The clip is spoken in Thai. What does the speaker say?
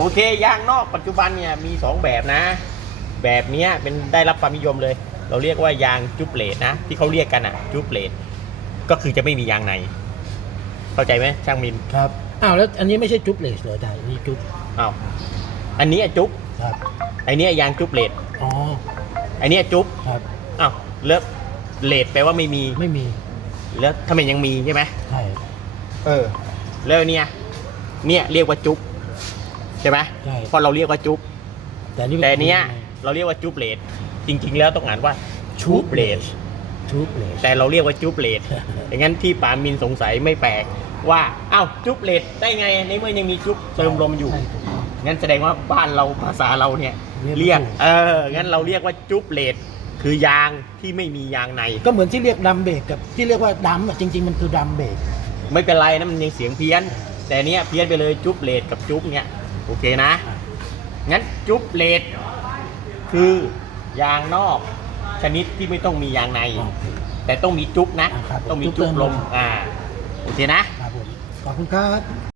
โอเคยางนอกปัจจุบันเนี่ยมีสองแบบนะ แบบเนี้ยเป็นได้รับความนิยมเลย เราเรียกว่ายางจุ๊บเลดนะ ที่เขาเรียกกันอะจุ๊บเลดก็คือจะไม่มียางใน เข้าใจไหมช่างมินครับอ้าวแล้วอันนี้ไม่ใช่จุ๊บเลสเหรออาจารย์นี่จุ๊บอ้าวอันนี้อะจุ๊บครับไอเนี้ยยางจุ๊บเลดอ๋อไอเนี้ยจุ๊บครับอ้าวแล้วเลดแปลว่าไม่มีไม่มีแล้วทำไมยังมีใช่ไหมใช่เออแล้วเนี่ยเนี่ยเรียกว่าจุ๊บ ใช่ไหมใช่ เพราะเราเรียกว่าจุ๊บแต่นี่แต่เนี้ยเราเรียกว่าจุ๊บเลดจริง ๆ แล้วต้องอ่านว่าชูบเลดจุ๊บเลส แต่เราเรียกว่าจุ๊บเลดอย่างนั้นที่ปามินสงสัยไม่แปลกว่าอ้าวจุ๊บเลดได้ไงในเมื่อยังมีจุ๊บเติมลมอยู่ใช่ถูกต้องงั้นแสดงว่าบ้านเราภาษาเราเนี่ยเรียกเรียกไม่ถูกเออ งั้นเราเรียกว่าจุ๊บเลดคือยางที่ไม่มียางใน ก็เหมือนที่เรียกดัมเบรกกับที่เรียกว่าดัมอะจริง ๆ มันคือดัมเบรก ไม่เป็นไรนะมันยังเสียงเพี้ยน แต่เนี้ยเพี้ยนไปเลยจุ๊บเลดกับจุ๊บเนี่ย โอเคนะ งั้นจุ๊บเลดคือยางนอกชนิดที่ไม่ต้องมียางใน แต่ต้องมีจุ๊บนะอ่าครับต้องมีจุ๊บจุ๊บเติมลลมมอ่า โอเคนะ ครับผม ขอบคุณครับ